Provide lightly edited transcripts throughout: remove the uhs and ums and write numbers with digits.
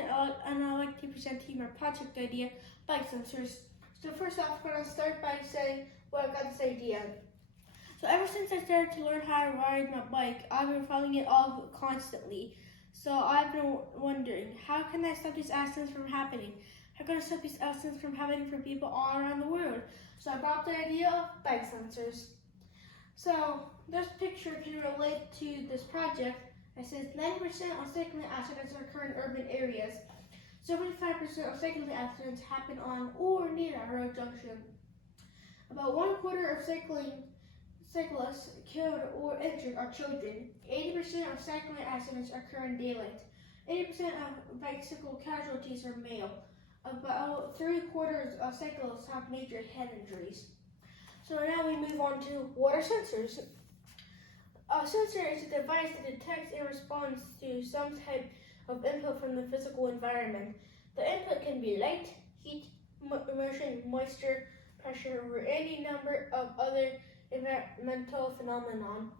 Austin, and I'd like to present to you my project idea, bike sensors. So first off, I'm going to start by saying where I got this idea. So ever since I started to learn how to ride my bike, I've been falling it off constantly. So I've been wondering, how can I stop these accidents from happening? How can I stop these accidents from happening for people all around the world? So I brought up the idea of bike sensors. So this picture can relate to this project. It says 90% of cycling accidents occur in urban areas. 75% of cycling accidents happen on or near a road junction. About 1/4 of cyclists killed or injured are children. 80% of cycling accidents occur in daylight. 80% of bicycle casualties are male. About 3/4 of cyclists have major head injuries. So now we move on to water sensors. A sensor is a device that detects and responds to some type of input from the physical environment. The input can be light, heat, motion, moisture, pressure, or any number of other environmental phenomena.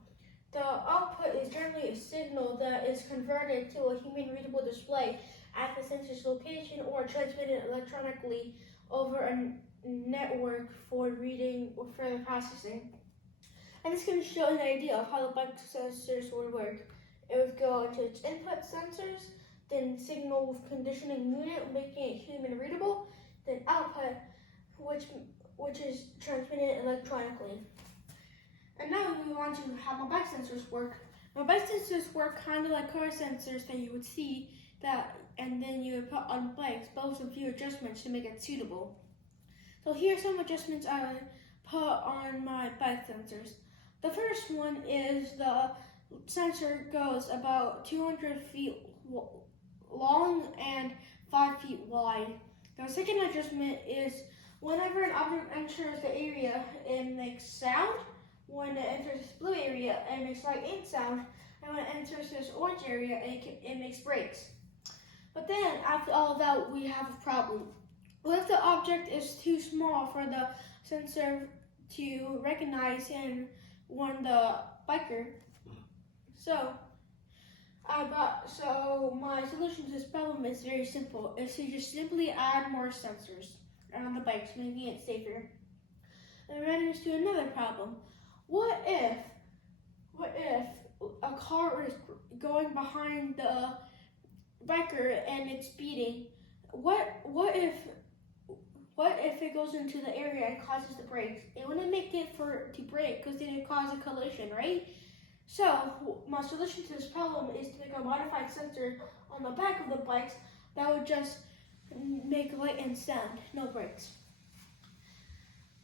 The output is generally a signal that is converted to a human-readable display at the sensor's location or transmitted electronically over a network for reading or further processing. And this can show an idea of how the bike sensors would work. It would go into its input sensors, then signal conditioning unit, making it human readable, then output, which is transmitted electronically. And now we move on to how my bike sensors work. My bike sensors work kind of like car sensors that you would see and then you would put on bikes, but with a few adjustments to make it suitable. So here are some adjustments I would put on my bike sensors. The first one is the sensor goes about 200 feet long and 5 feet wide. The second adjustment is whenever an object enters the area, it makes sound. When it enters this blue area, it makes light and sound. And when it enters this orange area, it makes brakes. But then, after all of that, we have a problem. What if the object is too small for the sensor to recognize and warn the biker? So my solution to this problem is very simple. It's to just simply add more sensors on the bikes, making it safer. And it runs into another problem. What if a car is going behind the biker and it's speeding? What if it goes into the area and causes the brakes? It wouldn't make it to brake because then it cause a collision, right? So my solution to this problem is to make a modified sensor on the back of the bikes that would just make light and sound, no brakes.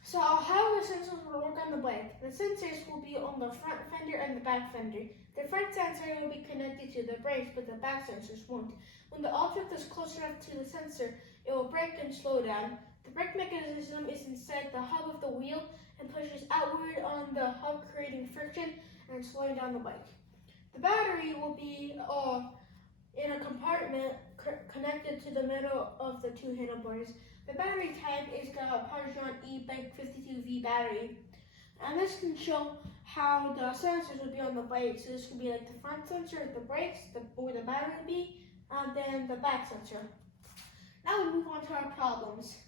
So how the sensors will work on the bike. The sensors will be on the front fender and the back fender. The front sensor will be connected to the brakes, but the back sensors won't. When the object is close enough to the sensor, it will brake and slow down. The brake mechanism is inside the hub of the wheel and pushes outward on the hub, creating friction and slowing down the bike. The battery will be in a compartment connected to the middle of the two handlebars. The battery type is the Partron E-Bike 52V battery. And this can show how the sensors would be on the bike. So this could be like the front sensor, the brakes, where the battery would be, and then the back sensor. Now we move on to our problems.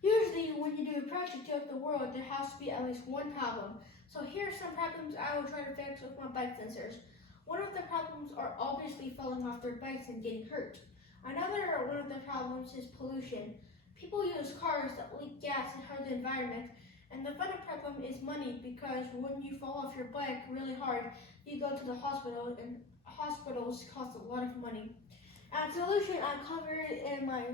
Usually when you do a project throughout the world, there has to be at least one problem. So here are some problems I will try to fix with my bike sensors. One of the problems are obviously falling off their bikes and getting hurt. Another one of the problems is pollution. People use cars that leak gas and harm the environment. And the final problem is money, because when you fall off your bike really hard, you go to the hospital, and hospitals cost a lot of money. And solution I covered in my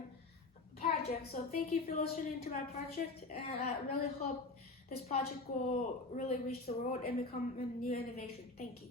project. So thank you for listening to my project, and I really hope this project will really reach the world and become a new innovation. Thank you.